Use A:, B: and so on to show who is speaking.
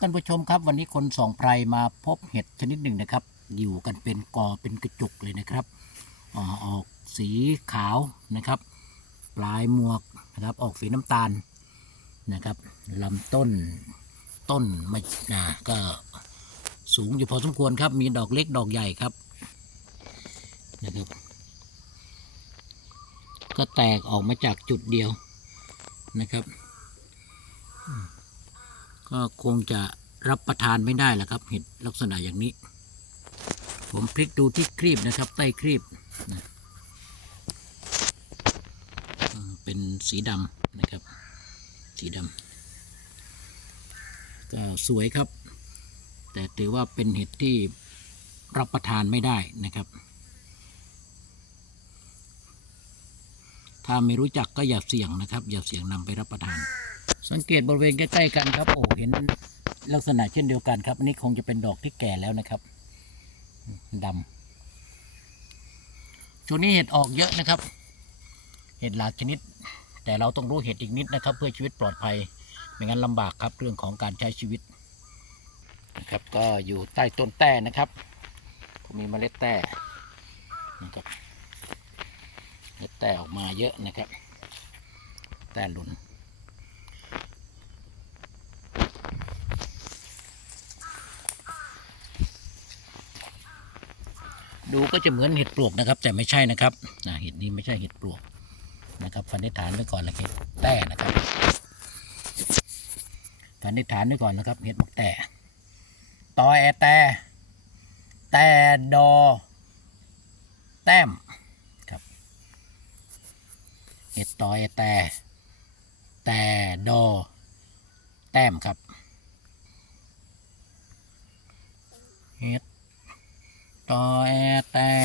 A: ท่านผู้ชมครับวันนี้คนสองไพรมาพบเห็ดชนิดหนึ่งนะครับ อยู่กันเป็นกอเป็นกระจุกเลยนะครับอออกสีขาวนะครับ ปลายหมวกนะครับออกสีน้ำตาลนะครับลำต้นต้นไม่นะก็สูงอยู่พอสมควรครับ มีดอกเล็กดอกใหญ่ครับนะครับก็แตกออกมาจากจุดเดียวนะครับ ก็คงจะรับประทานไม่ได้แหละครับ เห็ดลักษณะอย่างนี้ ผมพลิกดูที่ครีบนะครับ ใต้ครีบนะเป็นสีดำนะครับ สีดำก็สวยครับ แต่ถือว่าเป็นเห็ดที่รับประทานไม่ได้นะครับ ถ้าไม่รู้จักก็อย่าเสี่ยงนะครับ อย่าเสี่ยงนำไปรับประทาน สังเกตบริเวณใกล้ๆกันครับโอ้เห็นลักษณะเช่นเดียวกันครับอันนี้คงจะเป็นดอกที่แก่แล้วนะครับดำช่วงนี้เห็ดออกเยอะนะครับ เห็ดหลากชนิด แต่เราต้องรู้เห็ดอีกนิดนะครับ เพื่อชีวิตปลอดภัยไม่งั้นลำบากครับเรื่องของการใช้ชีวิตนะครับ ก็อยู่ใต้ต้นแต้นะครับมีเมล็ดแต้นะครับเมล็ดแต้ออกมาเยอะนะครับ แต้หลุน ดูก็จะเหมือนเห็ดปลวกนะครับ แต่ไม่ใช่นะครับนะเห็ดนี้ไม่ใช่เห็ดปลวกนะครับสันนิฐานไว้ก่อนเลยเห็ดแต้นะครับสันนิฐานไว้ก่อนนะครับเห็ดมักแต่ตอแอแต่แต่ดอ แต้มครับเห็ดตอแอแต่แต่ดอ แต้มครับเห็ด ตอแอแต่